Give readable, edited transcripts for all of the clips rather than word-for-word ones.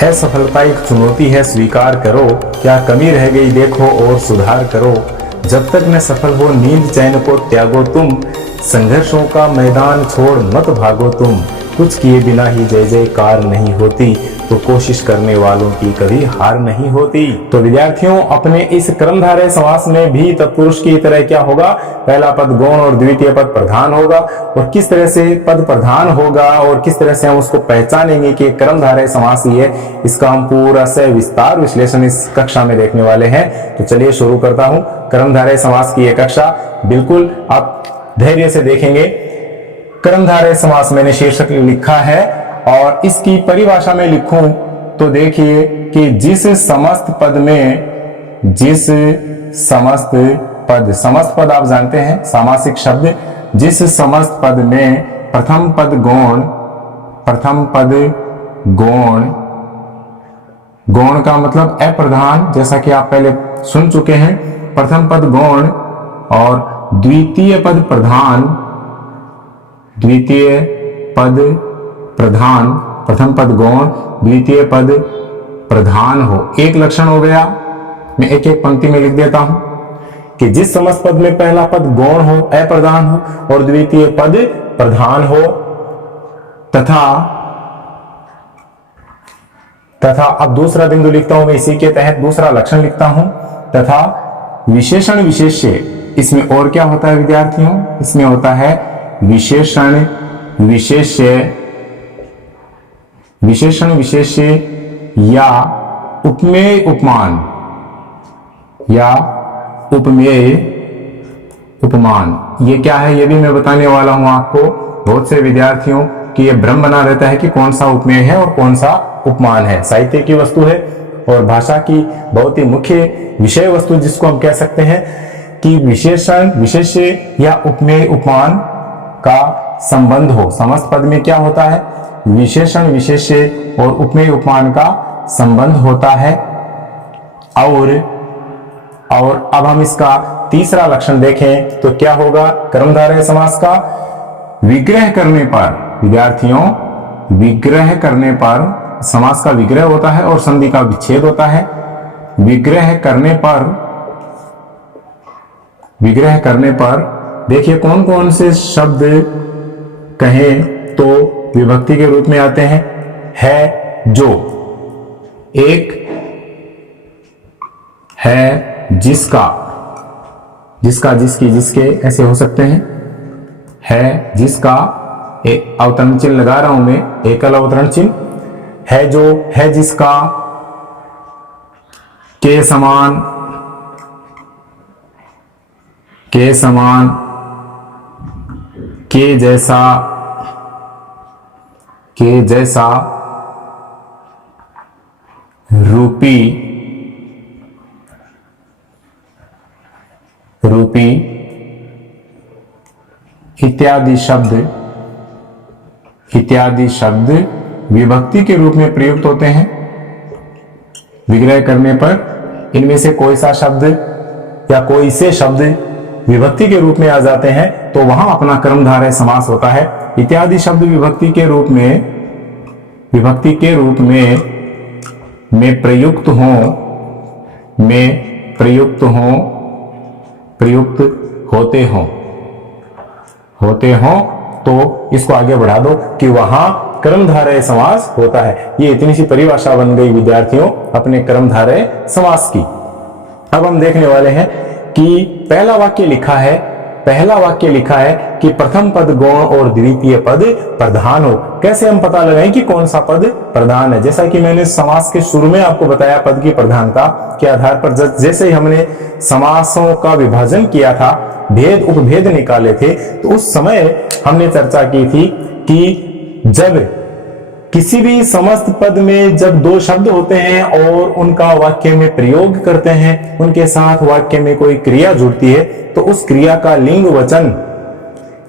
असफलता एक चुनौती है, स्वीकार करो, क्या कमी रह गई देखो और सुधार करो। जब तक न सफल हो नींद चैन को त्यागो तुम, संघर्षों का मैदान छोड़ मत भागो तुम। कुछ किए बिना ही जय जयकार नहीं होती, तो कोशिश करने वालों की कभी हार नहीं होती। तो विद्यार्थियों, अपने इस क्रमधारय समास में भी तत्पुरुष की तरह क्या होगा, पहला पद गौण और द्वितीय पद प्रधान होगा। और किस तरह से पद प्रधान होगा और किस तरह से हम उसको पहचानेंगे कि क्रमधारय समास ही है, इसका हम पूरा से विस्तार विश्लेषण इस कक्षा में देखने वाले हैं। तो चलिए शुरू करता हूं क्रमधारय समास की यह कक्षा। बिल्कुल आप धैर्य से देखेंगे। क्रमधारय समास मैंने शीर्षक लिखा है और इसकी परिभाषा में लिखूं तो देखिए कि जिस समस्त पद आप जानते हैं सामासिक शब्द, जिस समस्त पद में प्रथम पद गौण का मतलब अप्रधान, जैसा कि आप पहले सुन चुके हैं। प्रथम पद गौण और द्वितीय पद प्रधान, प्रथम पद गौण द्वितीय पद प्रधान हो। एक लक्षण हो गया, मैं एक एक पंक्ति में लिख देता हूं कि जिस समस्त पद में पहला पद गौण हो, अप्रधान हो और द्वितीय पद प्रधान हो, तथा अब दूसरा बिंदु लिखता हूं मैं, इसी के तहत दूसरा लक्षण लिखता हूं, तथा विशेषण विशेष्य। इसमें और क्या होता है विद्यार्थियों, इसमें होता है विशेषण विशेष्य या उपमेय उपमान। ये क्या है ये भी मैं बताने वाला हूं आपको। बहुत से विद्यार्थियों की ये भ्रम बना रहता है कि कौन सा उपमेय है और कौन सा उपमान है। साहित्य की वस्तु है और भाषा की बहुत ही मुख्य विषय वस्तु जिसको हम कह सकते हैं कि विशेषण विशेष्य या उपमेय उपमान का संबंध हो। समस्त पद में क्या होता है, विशेषण विशेष्य और उपमेय उपमान का संबंध होता है। और अब हम इसका तीसरा लक्षण देखें तो क्या होगा क्रमधारय समास का, विग्रह करने पर। विद्यार्थियों, विग्रह करने पर समास का विग्रह होता है और संधि का विच्छेद होता है। विग्रह करने पर देखिए कौन कौन से शब्द कहें तो विभक्ति के रूप में आते हैं। है जो, एक है जिसका, जिसकी, जिसके ऐसे हो सकते हैं। है जिसका, एक अवतरण चिन्ह लगा रहा हूं मैं, एकल अवतरण चिन्ह। है जो, है जिसका, के समान, के जैसा, रूपी इत्यादि शब्द विभक्ति के रूप में प्रयुक्त होते हैं। विग्रह करने पर इनमें से कोई सा शब्द या कोई से शब्द विभक्ति के रूप में आ जाते हैं तो वहां अपना क्रमधारय समास होता है। इत्यादि शब्द विभक्ति के रूप में प्रयुक्त होते हो तो इसको आगे बढ़ा दो कि वहां क्रमधारय समास होता है। ये इतनी सी परिभाषा बन गई विद्यार्थियों अपने क्रमधारय समास की। अब हम देखने वाले हैं कि पहला वाक्य लिखा है कि प्रथम पद गौण और द्वितीय पद प्रधान हो। कैसे हम पता लगाएं कि कौन सा पद प्रधान है। जैसा कि मैंने समास के शुरू में आपको बताया पद की प्रधानता के आधार पर जैसे ही हमने समासों का विभाजन किया था, भेद उपभेद निकाले थे, तो उस समय हमने चर्चा की थी कि जब किसी भी समस्त पद में जब दो शब्द होते हैं और उनका वाक्य में प्रयोग करते हैं, उनके साथ वाक्य में कोई क्रिया जुड़ती है, तो उस क्रिया का लिंग वचन,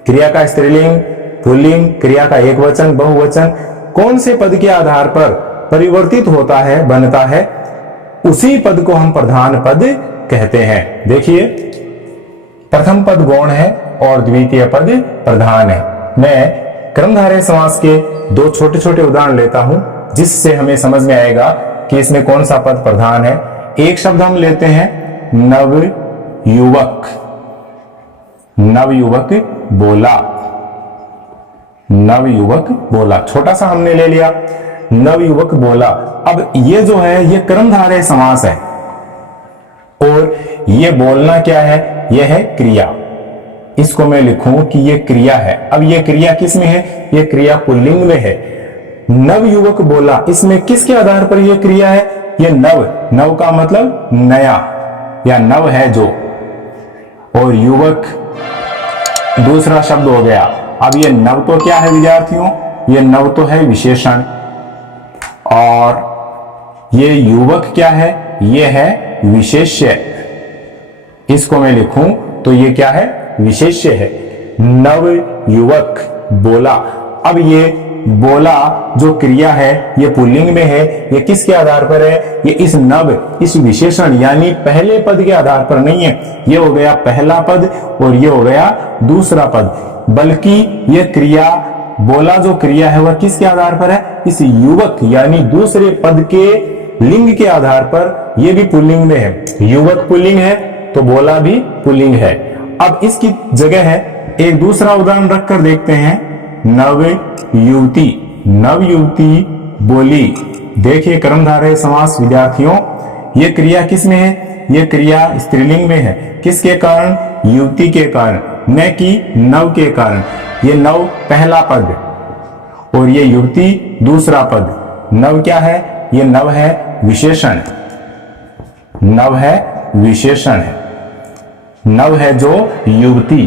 क्रिया का स्त्रीलिंग, पुल्लिंग, क्रिया का एक वचन, बहुवचन कौन से पद के आधार पर परिवर्तित होता है, बनता है, उसी पद को हम प्रधान पद कहते हैं। देखिए प्रथम पद गौण है और द्वितीय पद प्रधान है। मैं क्रमधारय समास के दो छोटे छोटे उदाहरण लेता हूं जिससे हमें समझ में आएगा कि इसमें कौन सा पद प्रधान है। एक शब्द हम लेते हैं नवयुवक। नवयुवक बोला, नवयुवक बोला, छोटा सा हमने ले लिया, नवयुवक बोला। अब ये जो है ये कर्मधारय समास है और ये बोलना क्या है, ये है क्रिया। इसको मैं लिखूं कि ये क्रिया है। अब ये क्रिया किस में है, ये क्रिया पुल्लिंग में है। नवयुवक बोला, इसमें किसके आधार पर ये क्रिया है, ये नव, नव का मतलब नया या नव है जो, और युवक दूसरा शब्द हो गया। अब ये नव तो क्या है विद्यार्थियों, ये नव तो है विशेषण, और ये युवक क्या है, ये है विशेष्य। इसको मैं लिखूं तो ये क्या है, विशेष्य है। नव युवक बोला। अब ये बोला जो क्रिया है ये पुल्लिंग में है, ये किसके आधार पर है, ये इस नव, इस विशेषण यानी पहले पद के आधार पर नहीं है। ये हो गया पहला पद और ये हो गया दूसरा पद, बल्कि ये क्रिया, बोला जो क्रिया है वह किसके आधार पर है, इस युवक यानी दूसरे पद के लिंग के आधार पर। ये भी पुल्लिंग में है, युवक पुल्लिंग है तो बोला भी पुल्लिंग है। अब इसकी जगह है एक दूसरा उदाहरण रखकर देखते हैं, नव युवती। नव युवती बोली। देखिए कर्मधारय समास विद्यार्थियों, ये क्रिया किस में है, ये क्रिया स्त्रीलिंग में है। किसके कारण, युवती के कारण, न कि नव के कारण। ये नव पहला पद और ये युवती दूसरा पद। नव क्या है, ये नव है विशेषण, नव है विशेषण है, नव है जो युवती।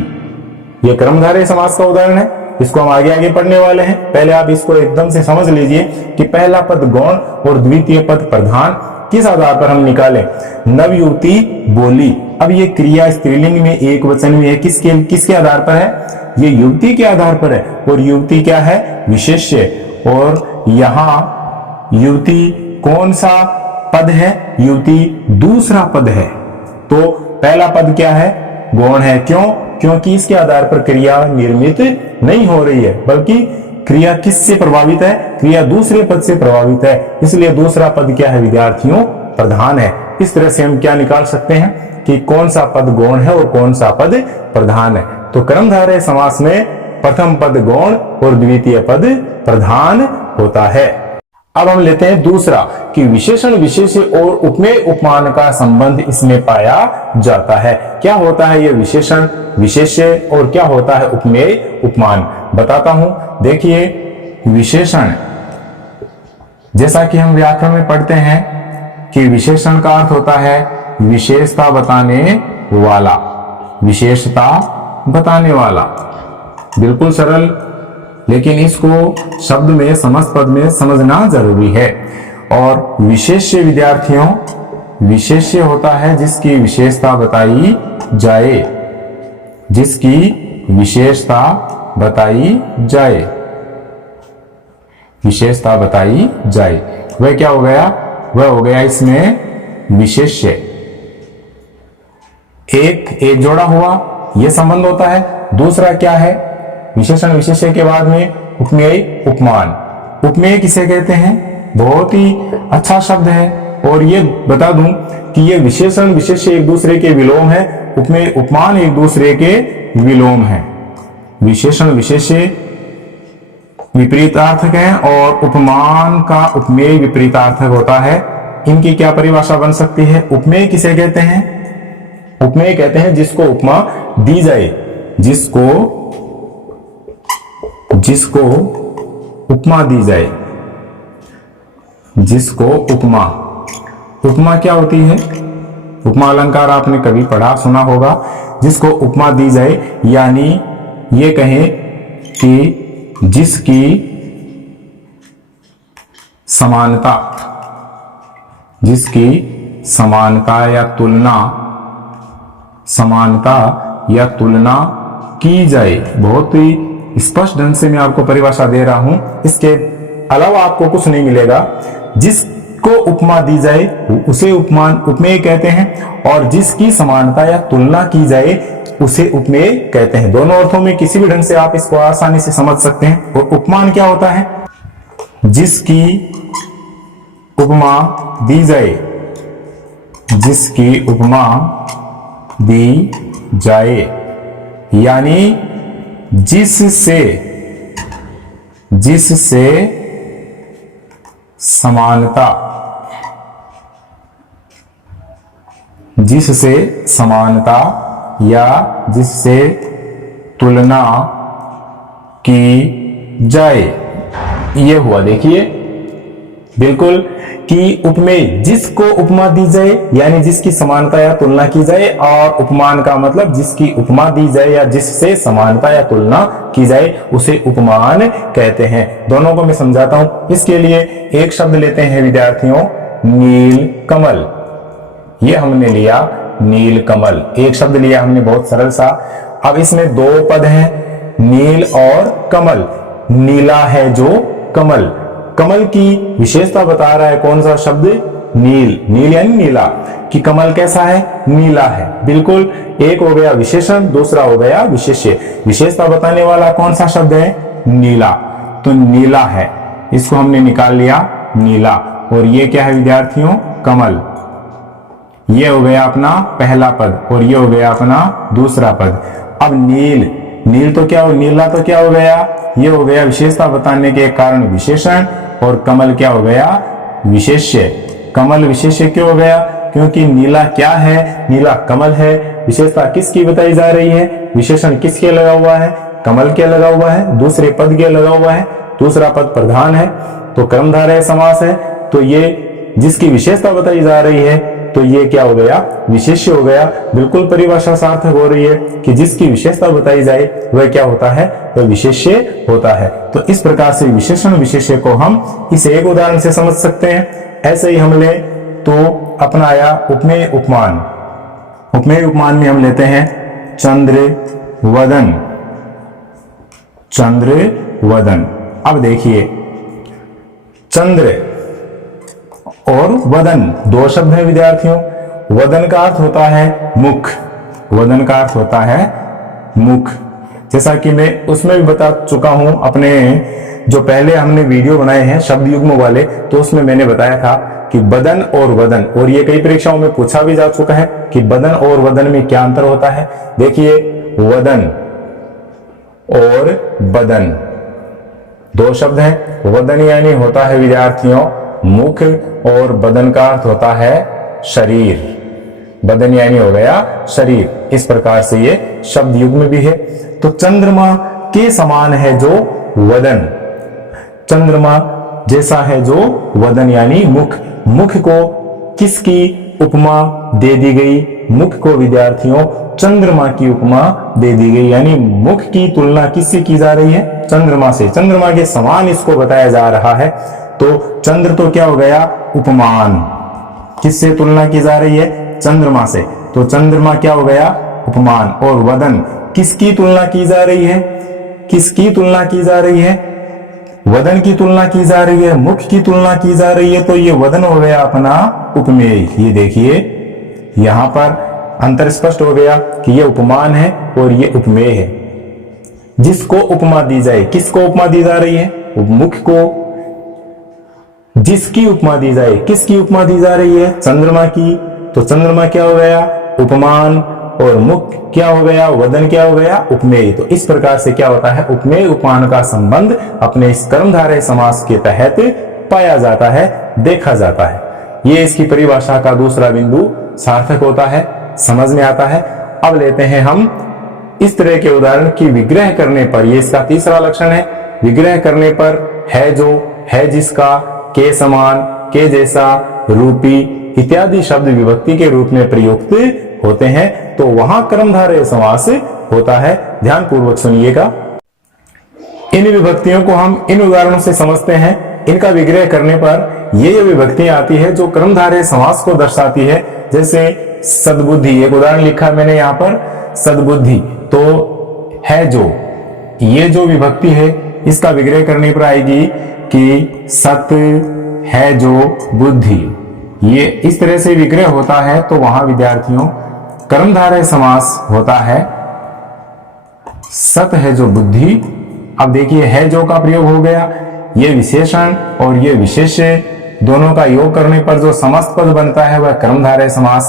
ये कर्मधारय समास का उदाहरण है, इसको हम आगे आगे पढ़ने वाले हैं। पहले आप इसको एकदम से समझ लीजिए कि पहला पद गौण और द्वितीय पद प्रधान किस आधार पर हम निकालें। नवयुवती बोली। अब ये क्रिया स्त्रीलिंग में एक वचन में है, किसके आधार पर है, ये युवती के आधार पर है, और युवती क्या है, विशेष्य। और यहां युवती कौन सा पद है, युवती दूसरा पद है। तो पहला पद क्या है, गौण है। क्यों, क्योंकि इसके आधार पर क्रिया निर्मित नहीं हो रही है, बल्कि क्रिया किससे प्रभावित है, क्रिया दूसरे पद से प्रभावित है, इसलिए दूसरा पद क्या है विद्यार्थियों, प्रधान है। इस तरह से हम क्या निकाल सकते हैं कि कौन सा पद गौण है और कौन सा पद प्रधान है। तो कर्मधारय समास में प्रथम पद गौण और द्वितीय पद प्रधान होता है। अब हम लेते हैं दूसरा कि विशेषण विशेष्य और उपमेय उपमान का संबंध इसमें पाया जाता है। क्या होता है ये विशेषण विशेष्य और क्या होता है उपमेय उपमान, बताता हूं। देखिए विशेषण, जैसा कि हम व्याकरण में पढ़ते हैं कि विशेषण का अर्थ होता है विशेषता बताने वाला, विशेषता बताने वाला। बिल्कुल सरल, लेकिन इसको शब्द में, समस्त पद में समझना जरूरी है। और विशेष्य विद्यार्थियों, विशेष्य होता है जिसकी विशेषता बताई जाए, जिसकी विशेषता बताई जाए, विशेषता बताई जाए। वह क्या हो गया, वह हो गया इसमें विशेष्य। एक जोड़ा हुआ, यह संबंध होता है। दूसरा क्या है, विशेषण विशेष्य के बाद में उपमेय उपमान। उपमेय किसे कहते हैं, बहुत ही अच्छा शब्द है। और ये बता दूं कि ये विशेषण विशेष्य एक दूसरे के विलोम है, उपमेय उपमान एक दूसरे के विलोम है। विशेषण विशेष्य विपरीतार्थक है और उपमान का उपमेय विपरीतार्थक होता है। इनकी क्या परिभाषा बन सकती है, उपमेय किसे कहते हैं, उपमेय कहते हैं जिसको उपमा दी जाए, जिसको उपमा दी जाए, जिसको उपमा। उपमा क्या होती है, उपमा अलंकार आपने कभी पढ़ा सुना होगा। जिसको उपमा दी जाए यानी ये कहें कि जिसकी समानता, जिसकी समानता या तुलना, समानता या तुलना की जाए। बहुत ही स्पष्ट ढंग से मैं आपको परिभाषा दे रहा हूं, इसके अलावा आपको कुछ नहीं मिलेगा। जिसको उपमा दी जाए उसे उपमान उपमेय कहते हैं, और जिसकी समानता या तुलना की जाए उसे उपमेय कहते हैं। दोनों अर्थों में किसी भी ढंग से आप इसको आसानी से समझ सकते हैं। और उपमान क्या होता है, जिसकी उपमा दी जाए, जिसकी उपमा दी जाए, यानी जिससे समानता, जिससे समानता या जिससे तुलना की जाए। ये हुआ, देखिए बिल्कुल कि उपमेय जिसको उपमा दी जाए यानी जिसकी समानता या तुलना की जाए, और उपमान का मतलब जिसकी उपमा दी जाए या जिससे समानता या तुलना की जाए उसे उपमान कहते हैं। दोनों को मैं समझाता हूं। इसके लिए एक शब्द लेते हैं विद्यार्थियों, नील कमल। ये हमने लिया नील कमल, एक शब्द लिया हमने बहुत सरल सा। अब इसमें दो पद हैं, नील और कमल। नीला है जो कमल, कमल की विशेषता बता रहा है कौन सा शब्द, नील। नील यानी नीला, कि कमल कैसा है, नीला है। बिल्कुल, एक हो गया विशेषण, दूसरा हो गया विशेष्य। विशेषता बताने वाला कौन सा शब्द है, नीला। तो नीला है, इसको हमने निकाल लिया नीला। और ये क्या है विद्यार्थियों, कमल। ये हो गया अपना पहला पद और ये हो गया अपना दूसरा पद। अब नील, नील तो क्या हो, नीला तो क्या हो गया, ये हो गया विशेषता बताने के कारण विशेषण, और कमल क्या हो गया, विशेष्य। कमल विशेष्य क्यों हो गया, क्योंकि नीला क्या है, नीला कमल है। विशेषता किसकी बताई जा रही है, विशेषण किसके लगा हुआ है, कमल के लगा हुआ है, दूसरे पद के लगा हुआ है, दूसरा पद प्रधान है, तो कर्मधारय समास है। तो ये जिसकी विशेषता बताई जा रही है तो ये क्या हो गया, विशेष्य हो गया। बिल्कुल परिभाषा सार्थक हो रही है कि जिसकी विशेषता बताई जाए वह क्या होता है, वह विशेष्य होता है। तो इस प्रकार से विशेषण विशेष्य को हम इस एक उदाहरण से समझ सकते हैं। ऐसे ही हम ले तो अपना आया उपमेय उपमान। उपमेय उपमान में हम लेते हैं चंद्र वदन, चंद्र वदन। अब देखिए चंद्र और वदन दो शब्द हैं विद्यार्थियों। वदन का अर्थ होता है मुख, वदन का अर्थ होता है मुख। जैसा कि मैं उसमें भी बता चुका हूं, अपने जो पहले हमने वीडियो बनाए हैं शब्द युग्म वाले, तो उसमें मैंने बताया था कि बदन और वदन, और ये कई परीक्षाओं में पूछा भी जा चुका है कि बदन और वदन में क्या अंतर होता है। देखिए वदन और बदन दो शब्द हैं। वदन यानी होता है विद्यार्थियों मुख, और बदन का अर्थ होता है शरीर। बदन यानी हो गया शरीर। इस प्रकार से ये शब्द युग्म भी है। तो चंद्रमा के समान है जो वदन, चंद्रमा जैसा है जो वदन यानी मुख। मुख को किसकी उपमा दे दी गई, मुख को विद्यार्थियों चंद्रमा की उपमा दे दी गई, यानी मुख की तुलना किससे की जा रही है, चंद्रमा से। चंद्रमा के समान इसको बताया जा रहा है। तो चंद्र तो क्या हो गया, उपमान। किससे तुलना की जा रही है, चंद्रमा से। तो चंद्रमा क्या हो गया, उपमान। और वदन किसकी तुलना की जा रही है, किसकी तुलना की जा रही है, वदन की तुलना की जा रही है, मुख की तुलना की जा रही है। तो ये वदन हो गया अपना उपमेय। ये देखिए यहां पर अंतर स्पष्ट हो गया कि ये उपमान है और ये उपमेय है। जिसको उपमा दी जाए, किसको उपमा दी जा रही है, मुख को। जिसकी उपमा दी जाए, किसकी उपमा दी जा रही है, चंद्रमा की। तो चंद्रमा क्या हो गया, उपमान, और मुख क्या हो गया, वदन क्या हो गया, उपमेय। तो इस प्रकार से क्या होता है, उपमेय उपमान का संबंध अपने इस कर्मधारय समास के तहत पाया जाता है, देखा जाता है। ये इसकी परिभाषा का दूसरा बिंदु सार्थक होता है, समझ में आता है। अब लेते हैं हम इस तरह के उदाहरण की विग्रह करने पर, ये इसका तीसरा लक्षण है, विग्रह करने पर है जो, है जिसका, के समान, के जैसा, रूपी इत्यादि शब्द विभक्ति के रूप में प्रयुक्त होते हैं, तो वहां कर्मधारय समास होता है। ध्यान पूर्वक सुनिएगा। इन विभक्तियों को हम इन उदाहरणों से समझते हैं। इनका विग्रह करने पर ये विभक्तियां आती है जो कर्मधारय समास को दर्शाती है। जैसे सद्बुद्धि, एक उदाहरण लिखा मैंने यहाँ पर, सद्बुद्धि। तो है जो, ये जो विभक्ति है इसका विग्रह करने पर आएगी कि सत है जो बुद्धि। ये इस तरह से विग्रह होता है, तो वहां विद्यार्थियों कर्मधारय समास होता है, सत है जो बुद्धि। अब देखिए है जो का प्रयोग हो गया, ये विशेषण और ये विशेष्य दोनों का योग करने पर जो समस्त पद बनता है वह कर्मधारय समास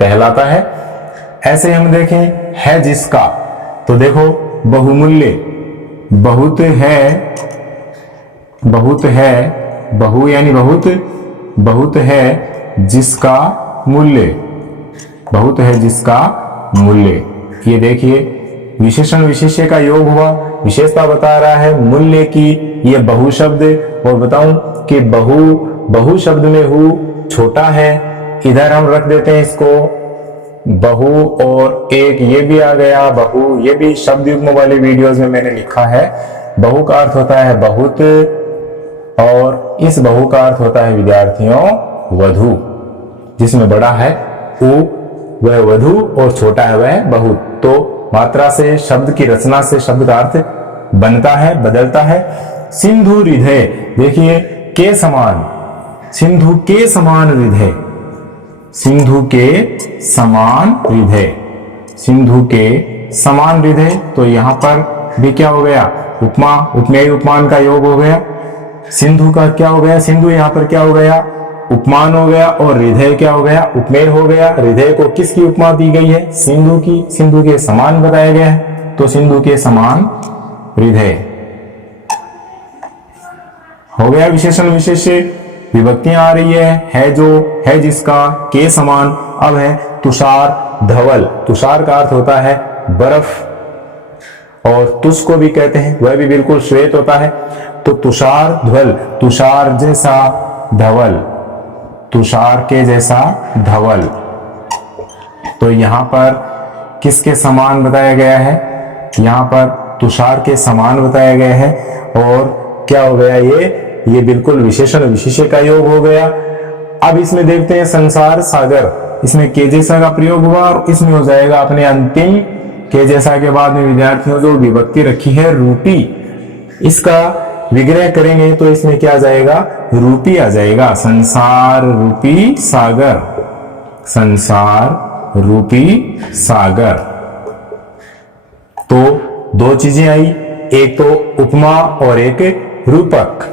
कहलाता है। ऐसे हम देखें है जिसका, तो देखो बहुमूल्य, बहुत है, बहुत है, बहु यानी बहुत, बहुत है जिसका मूल्य, बहुत है जिसका मूल्य। ये देखिए विशेषण विशेष्य का योग हुआ, विशेषता बता रहा है मूल्य की। ये बहु शब्द, और बताऊं कि बहु शब्द में हु छोटा है, इधर हम रख देते हैं इसको बहु, और एक ये भी आ गया बहु, ये भी शब्द युग्म वाले वीडियोस में मैंने लिखा है। बहु का अर्थ होता है बहुत, और इस बहु का अर्थ होता है विद्यार्थियों वधु। जिसमें बड़ा है उ वह वधु और छोटा है वह बहुत। तो मात्रा से, शब्द की रचना से शब्द का अर्थ बनता है, बदलता है। सिंधु हृदय, देखिए के समान, सिंधु के समान हृदय, सिंधु के समान हृदय, सिंधु के समान हृदय। तो यहां पर भी क्या हो गया, उपमा, उपमेय उपमान का योग हो गया। सिंधु का क्या हो गया, सिंधु यहां पर क्या हो गया, उपमान हो गया, और हृदय क्या हो गया, उपमेय हो गया। हृदय को किसकी उपमा दी गई है, सिंधु की, सिंधु के समान बताया गया है, तो सिंधु के समान हृदय हो गया। विशेषण विशेष्य, विभक्तियां आ रही है जो, है जिसका, के समान। अब है तुषार धवल, तुषार का अर्थ होता है बर्फ, और तुष को भी कहते हैं, वह भी बिल्कुल श्वेत होता है। तो तुषार धवल, तुषार जैसा धवल, तुषार के जैसा धवल। तो यहां पर किसके समान बताया गया है, यहां पर तुषार के समान बताया गया है। और क्या हो गया, ये बिल्कुल विशेषण विशेष्य का योग हो गया। अब इसमें देखते हैं संसार सागर, इसमें के जैसा का प्रयोग हुआ, और इसमें हो जाएगा अपने अंतिम के जैसा के बाद में विद्यार्थियों जो विभक्ति रखी है रूपी, इसका विग्रह करेंगे तो इसमें क्या आ जाएगा, रूपी आ जाएगा। संसार रूपी सागर, संसार रूपी सागर। तो दो चीजें आई, एक तो उपमा और एक रूपक।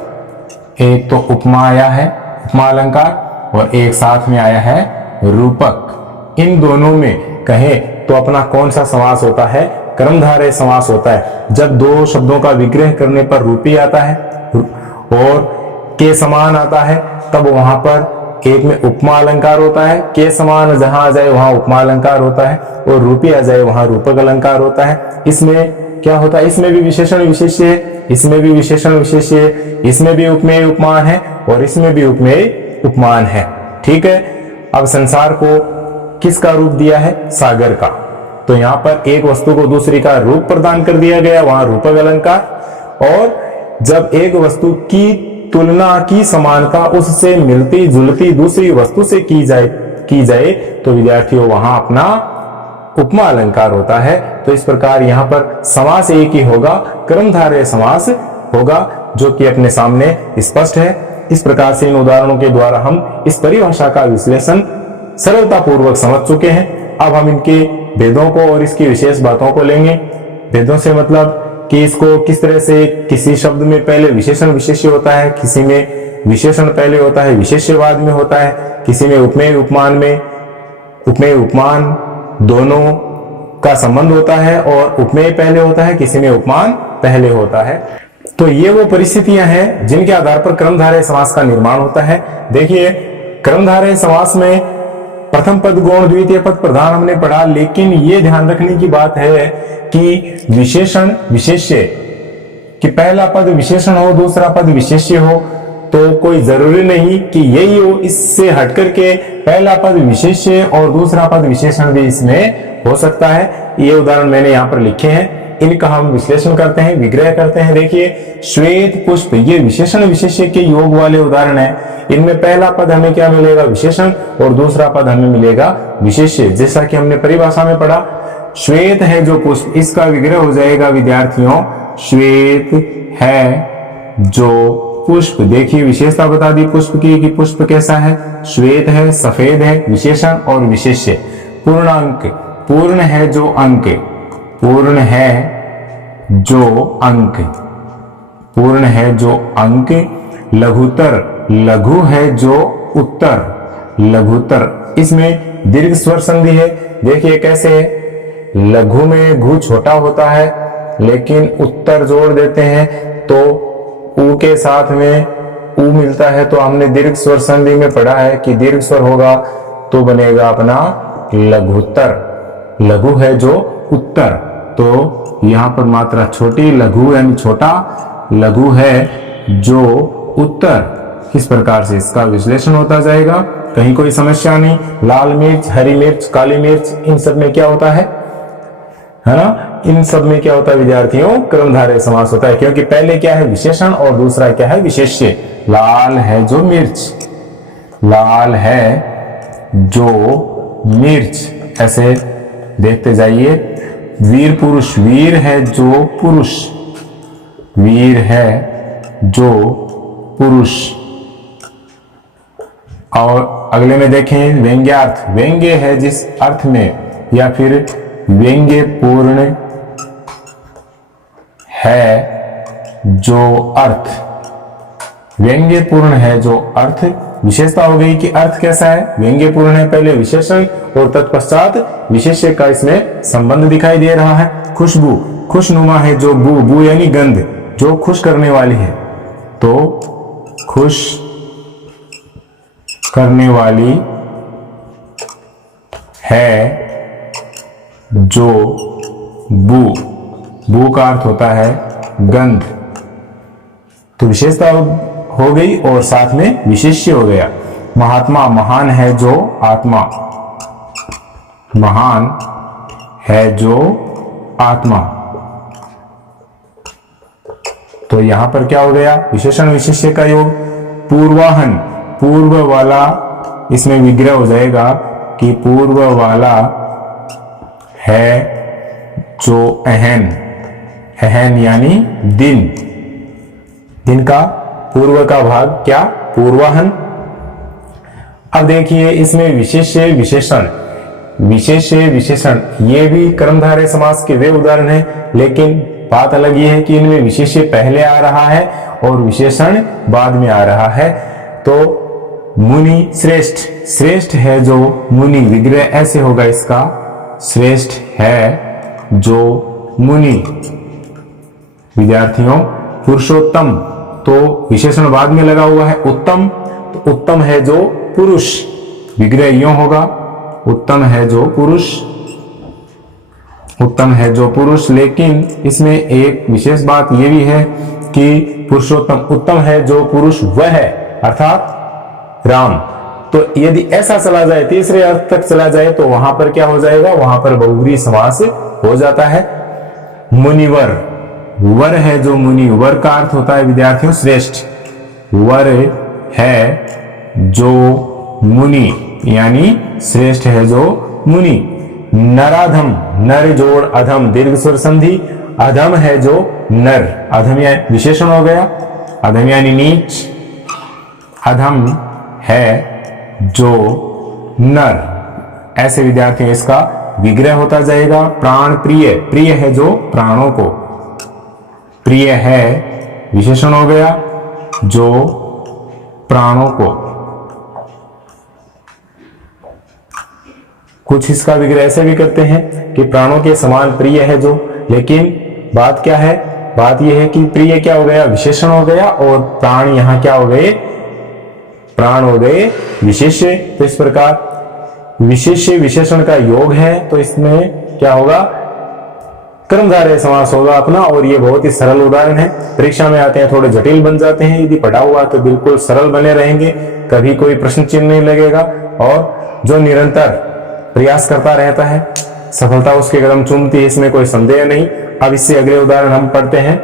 एक तो उपमा आया है, उपमा अलंकार, और एक साथ में आया है रूपक। इन दोनों में कहे तो अपना कौन सा समास होता है, कर्मधारय समास होता है। जब दो शब्दों का विग्रह करने पर रूपी आता है और के समान आता है, तब वहां पर एक में उपमा अलंकार होता है। के समान जहां आ जाए वहां उपमा अलंकार होता है, और रूपी आ जाए वहां रूपक अलंकार होता है। इसमें क्या होता है, इसमें भी विशेषण विशेष्य, इसमें भी विशेषण विशेष्य, इसमें भी उपमेय उपमान है, और इसमें भी उपमेय उपमान है। ठीक है। अब संसार को किसका रूप दिया है, सागर का। तो यहां पर एक वस्तु को दूसरी का रूप प्रदान कर दिया गया, वहां रूपक अलंकार। और जब एक वस्तु की तुलना की समानता उससे मिलती जुलती दूसरी वस्तु से की जाए तो विद्यार्थियों वहां अपना उपमा अलंकार होता है। तो इस प्रकार यहां पर समास एक ही होगा, कर्मधारय समास होगा, जो कि अपने सामने स्पष्ट है। इस प्रकार से इन उदाहरणों के द्वारा हम इस परिभाषा का विश्लेषण सरलता पूर्वक समझ चुके हैं। अब हम इनके भेदों को और इसकी विशेष बातों को लेंगे। भेदों से मतलब कि इसको किस तरह से, किसी शब्द में पहले विशेषण विशेष्य होता है, किसी में विशेषण पहले होता है विशेष्य बाद में होता है, किसी में उपमेय उपमान में उपमेय उपमान दोनों का संबंध होता है, और उपमेय पहले होता है, किसी में उपमान पहले होता है। तो ये वो परिस्थितियां हैं जिनके आधार पर कर्मधारय समास का निर्माण होता है। देखिए कर्मधारय समास में प्रथम पद गौण, द्वितीय पद प्रधान हमने पढ़ा, लेकिन ये ध्यान रखने की बात है कि विशेषण विशेष्य कि पहला पद विशेषण हो दूसरा पद विशेष्य हो, तो कोई जरूरी नहीं कि यही हो। इससे हटकर के पहला पद विशेष्य और दूसरा पद विशेषण भी इसमें हो सकता है। ये उदाहरण मैंने यहाँ पर लिखे हैं, इनका हम विश्लेषण करते हैं, विग्रह करते हैं। देखिए श्वेत पुष्प, ये विशेषण विशेष्य के योग वाले उदाहरण है। इनमें पहला पद हमें क्या मिलेगा, विशेषण, और दूसरा पद हमें मिलेगा विशेष्य। जैसा कि हमने परिभाषा में पढ़ा, श्वेत है जो पुष्प, इसका विग्रह हो जाएगा विद्यार्थियों श्वेत है जो पुष्प। देखिए विशेषता बता दी पुष्प की कि पुष्प कैसा है, श्वेत है, सफेद है, विशेषण और विशेष्य। पूर्णांक, पूर्ण है जो अंक, पूर्ण है जो अंक, पूर्ण है जो अंक, लघुतर, लघु है जो उत्तर, लघुतर। इसमें दीर्घ स्वर संधि है। देखिए कैसे है, लघु में घु छोटा होता है लेकिन उत्तर जोड़ देते हैं तो ऊ के साथ में ऊ मिलता है, तो हमने दीर्घ स्वर संधि में पढ़ा है कि दीर्घ स्वर होगा तो बनेगा अपना लघुत्तर। लघु है जो उत्तर, तो यहां पर मात्रा छोटी, लघु यानी छोटा, लघु है जो उत्तर। किस प्रकार से इसका विश्लेषण होता जाएगा, कहीं कोई समस्या नहीं। लाल मिर्च, हरी मिर्च, काली मिर्च, इन सब में क्या होता है ना, इन सब में क्या होता है विद्यार्थियों, कर्मधारय समास होता है, क्योंकि पहले क्या है विशेषण और दूसरा क्या है विशेष्य। लाल है जो मिर्च, लाल है जो मिर्च, ऐसे देखते जाइए। वीर पुरुष, वीर है जो पुरुष, वीर है जो पुरुष। और अगले में देखें व्यंग्यार्थ, व्यंग्य है जिस अर्थ में, या फिर व्यंग्य पूर्ण है जो अर्थ, व्यंग्य पूर्ण है जो अर्थ। विशेषता हो गई कि अर्थ कैसा है, व्यंग्य पूर्ण है, पहले विशेषण और तत्पश्चात विशेष्य का इसमें संबंध दिखाई दे रहा है। खुशबू, खुशनुमा है जो बू, बू यानी गंध, जो खुश करने वाली है, तो खुश करने वाली है जो बू, बू का अर्थ होता है गंध। तो विशेषता हो गई और साथ में विशेष्य हो गया। महात्मा, महान है जो आत्मा, महान है जो आत्मा। तो यहां पर क्या हो गया, विशेषण विशेष्य का योग। पूर्वाहन, पूर्व वाला, इसमें विग्रह हो जाएगा कि पूर्व वाला है जो अहन, अहन यानी दिन, दिन का पूर्व का भाग क्या, पूर्वाहन। अब देखिए इसमें विशेष्य विशेषण, विशेष्य विशेषण ये भी कर्मधारय समास के वे उदाहरण हैं, लेकिन बात अलग ये है कि इनमें विशेष्य पहले आ रहा है और विशेषण बाद में आ रहा है। तो मुनि श्रेष्ठ, श्रेष्ठ है जो मुनि, विग्रह ऐसे होगा इसका, श्रेष्ठ है जो मुनि। विद्यार्थियों पुरुषोत्तम, तो विशेषण बाद में लगा हुआ है। उत्तम, तो उत्तम है जो पुरुष, विग्रह यूं होगा, उत्तम है जो पुरुष, उत्तम है जो पुरुष। लेकिन इसमें एक विशेष बात यह भी है कि पुरुषोत्तम, उत्तम है जो पुरुष वह है, अर्थात राम। तो यदि ऐसा चला जाए, तीसरे अर्थ तक चला जाए, तो वहां पर क्या हो जाएगा, वहां पर बहुव्रीहि समास हो जाता है। मुनिवर, वर है जो मुनि, वर का अर्थ होता है विद्यार्थियों श्रेष्ठ, वर है जो मुनि यानी श्रेष्ठ है जो मुनि। नराधम, नर जोड़ अधम, दीर्घ स्वर संधि, अधम है जो नर, अधम या विशेषण हो गया, अधम यानी नीच, अधम है जो नर। ऐसे विद्यार्थियों इसका विग्रह होता जाएगा। प्राण प्रिय, प्रिय है जो प्राणों को, प्रिय है विशेषण हो गया जो प्राणों को। कुछ इसका विग्रह ऐसे भी करते हैं कि प्राणों के समान प्रिय है जो, लेकिन बात क्या है, बात यह है कि प्रिय क्या हो गया, विशेषण हो गया, और प्राण यहां क्या हो गए, प्राण हो गए विशेष्य। तो इस प्रकार विशेष्य विशेषण का योग है, तो इसमें क्या होगा, कर्मधारय समास होगा अपना। और ये बहुत ही सरल उदाहरण है, परीक्षा में आते हैं थोड़े जटिल बन जाते हैं, यदि पढ़ा हुआ तो बिल्कुल सरल बने रहेंगे, कभी कोई प्रश्न चिन्ह नहीं लगेगा। और जो निरंतर प्रयास करता रहता है सफलता उसके कदम चूमती है, इसमें कोई संदेह नहीं। अब इससे अगले उदाहरण हम पढ़ते हैं,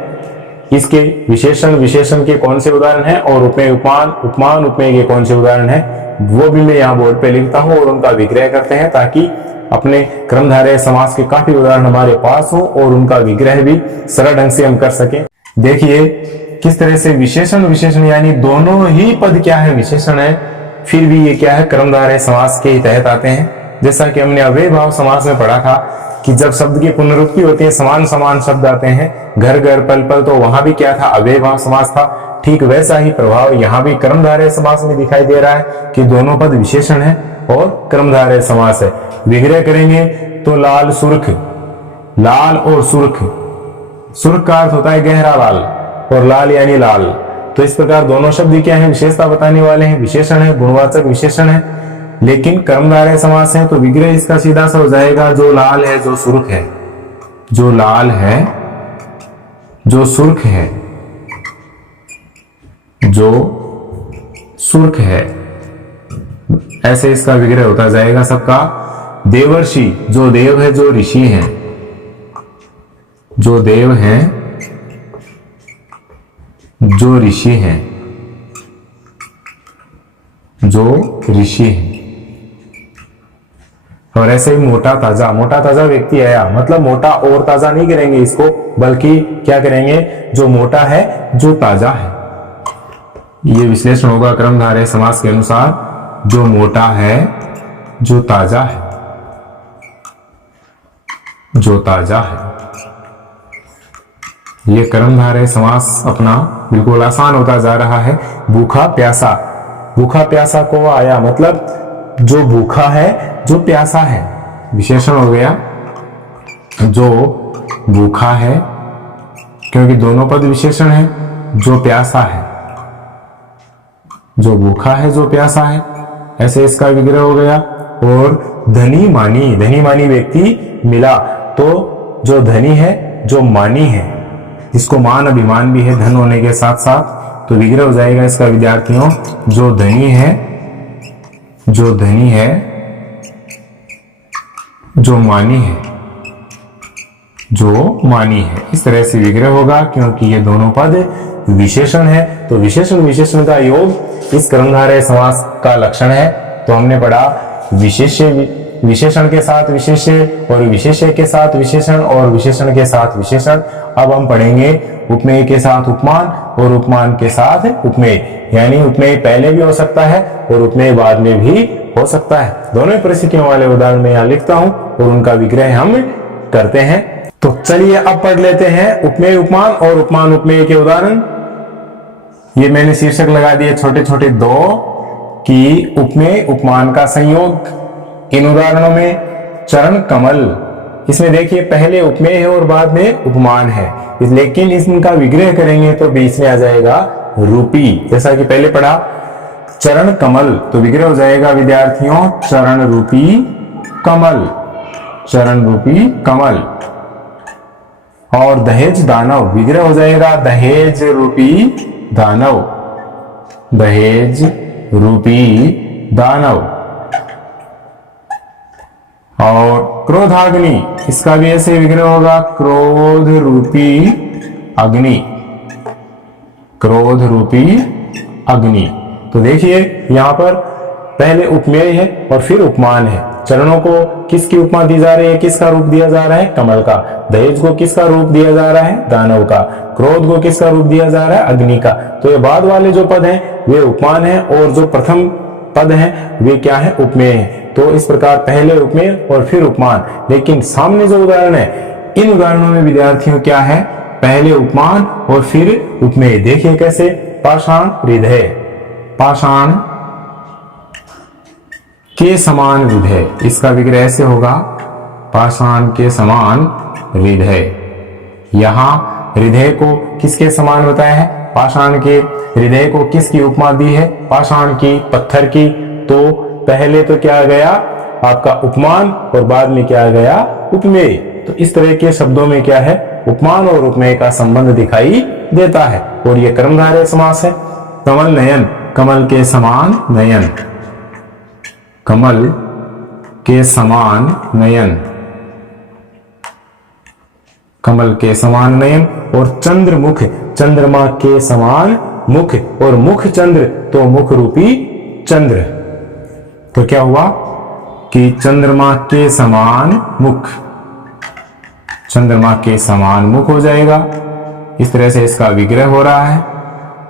इसके विशेषण विशेषण के कौन से उदाहरण हैं और उपमेय उपमान उपमान उपमेय के कौन से उदाहरण हैं, वो भी मैं यहाँ बोर्ड पे लिखता हूँ और उनका विग्रह करते हैं, ताकि अपने कर्मधारय समास के काफी उदाहरण हमारे पास हो और उनका विग्रह भी सरल ढंग से हम कर सकें। देखिए किस तरह से विशेषण विशेषण यानी दोनों ही पद क्या है, विशेषण है, फिर भी ये क्या है, कर्मधारय समास के ही तहत आते हैं। जैसा कि हमने अव्ययभाव समास में पढ़ा था कि जब शब्द की पुनरुक्ति होती है, समान समान शब्द आते हैं, घर घर पल पल, तो वहां भी क्या था, अव्ययभाव समास था। ठीक वैसा ही प्रभाव यहाँ भी कर्मधारय समास में दिखाई दे रहा है कि दोनों पद विशेषण है और कर्मधारय समास है। विग्रह करेंगे तो लाल सुर्ख, लाल और सुर्ख, सुर्ख का अर्थ होता है गहरा लाल और लाल यानी लाल। तो इस प्रकार दोनों शब्द क्या है, विशेषता बताने वाले हैं, विशेषण है, गुणवाचक विशेषण है, लेकिन कर्मधारय समास है। तो विग्रह इसका सीधा सा हो जाएगा, जो लाल है, जो सुर्ख है, जो लाल है, जो सुर्ख है, जो सुर्ख है, ऐसे इसका विग्रह होता जाएगा सबका। देवर्षि, जो देव है, जो ऋषि हैं, जो देव हैं, जो ऋषि हैं, जो ऋषि हैं। और ऐसे ही मोटा ताजा, मोटा ताजा व्यक्ति आया, मतलब मोटा और ताजा नहीं करेंगे इसको, बल्कि क्या करेंगे, जो मोटा है, जो ताजा है। ये विश्लेषण होगा कर्मधारय समास के अनुसार, जो मोटा है, जो ताजा है, जो ताजा है। ये कर्मधारय समास अपना बिल्कुल आसान होता जा रहा है। भूखा प्यासा, भूखा प्यासा को आया, मतलब जो भूखा है, जो प्यासा है, विशेषण हो गया, जो भूखा है, क्योंकि दोनों पद विशेषण है, जो प्यासा है, जो भूखा है, जो प्यासा है, ऐसे इसका विग्रह हो गया। और धनी मानी, धनी मानी व्यक्ति मिला, तो जो धनी है, जो मानी है, जिसको मान अभिमान भी है धन होने के साथ साथ, तो विग्रह हो जाएगा इसका विद्यार्थियों, जो धनी है, जो धनी है, जो मानी है, जो मानी है। इस तरह से विग्रह होगा, क्योंकि ये दोनों पद विशेषण है। तो विशेषण विशेषण का योग इस कर्मधारय समास का लक्षण है। तो हमने पढ़ा विशेष्य, विशेषण के साथ विशेष्य, और विशेष्य के साथ विशेषण, और विशेषण के साथ विशेषण। अब हम पढ़ेंगे उपमेय के साथ उपमान और उपमान के साथ उपमेय, यानी उपमेय पहले भी हो सकता है और उपमेय बाद में भी हो सकता है। दोनों परिस्थितियों वाले उदाहरण मैं यहाँ लिखता हूं और उनका विग्रह हम करते हैं। तो चलिए अब पढ़ लेते हैं उपमेय उपमान और उपमान उपमेय के उदाहरण। ये मैंने शीर्षक लगा दिए छोटे छोटे दो, कि उपमेय उपमान का संयोग। इन उदाहरणों में चरण कमल, इसमें देखिए पहले उपमेय है और बाद में उपमान है, लेकिन इनका विग्रह करेंगे तो बीच में आ जाएगा रूपी, जैसा कि पहले पढ़ा चरण कमल, तो विग्रह हो जाएगा विद्यार्थियों चरण रूपी कमल, चरण रूपी कमल। और दहेज दानव, विग्रह हो जाएगा दहेज रूपी दानव, दहेज रूपी दानव। और क्रोधाग्नि, इसका भी ऐसे विग्रह होगा क्रोध रूपी अग्नि, क्रोध रूपी अग्नि। तो देखिए यहां पर पहले उपमेय है और फिर उपमान है। चरणों को किसकी उपमा दी जा रही है, किसका रूप दिया जा रहा है, कमल का। दहेज को किसका रूप दिया जा रहा है, दानव का। क्रोध को किसका रूप दिया जा रहा है, अग्नि का। तो ये बाद वाले जो पद हैं वे उपमान है और जो प्रथम पद हैं वे क्या है, उपमेय है। तो इस प्रकार पहले उपमेय और फिर उपमान। लेकिन सामने जो उदाहरण है, इन उदाहरणों में विद्यार्थियों क्या है, पहले उपमान और फिर उपमेय। देखिए कैसे, पाषाण हृदय, पाषाण के समान हृदय, इसका विग्रह ऐसे होगा पाषाण के समान हृदय। यहां हृदय को किसके समान बताया है, पाषाण के। हृदय को किसकी उपमा दी है, पाषाण की, पत्थर की। तो पहले तो क्या गया आपका उपमान और बाद में क्या गया, उपमेय। तो इस तरह के शब्दों में क्या है, उपमान और उपमेय का संबंध दिखाई देता है। और ये कर्मधारय समास है। कमल नयन, कमल के समान नयन, कमल के समान नयन, कमल के समान नयन। और चंद्रमुख, चंद्रमा के समान मुख, और मुख चंद्र तो मुख रूपी चंद्र। तो क्या हुआ कि चंद्रमा के समान मुख, चंद्रमा के समान मुख हो जाएगा। इस तरह से इसका विग्रह हो रहा है।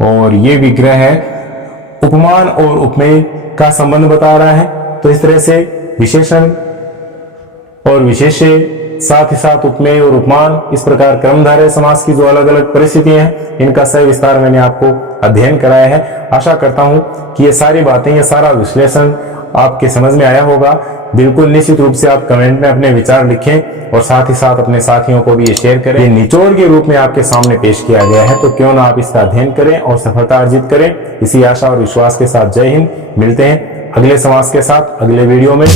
और ये विग्रह है उपमान और उपमेय का संबंध बता रहा है। तो इस तरह से विशेषण और विशेष्य साथ ही साथ उपमेय और उपमान, इस प्रकार कर्मधारय समास की जो अलग अलग परिस्थितियां हैं इनका सविस्तार मैंने आपको अध्ययन कराया है। आशा करता हूं कि ये सारी बातें, ये सारा विश्लेषण आपके समझ में आया होगा। बिल्कुल निश्चित रूप से आप कमेंट में अपने विचार लिखें और साथ ही साथ अपने साथियों को भी ये शेयर करें। ये निचोड़ के रूप में आपके सामने पेश किया गया है, तो क्यों ना आप इसका अध्ययन करें और सफलता अर्जित करें। इसी आशा और विश्वास के साथ जय हिंद। मिलते हैं अगले समास के साथ अगले वीडियो में।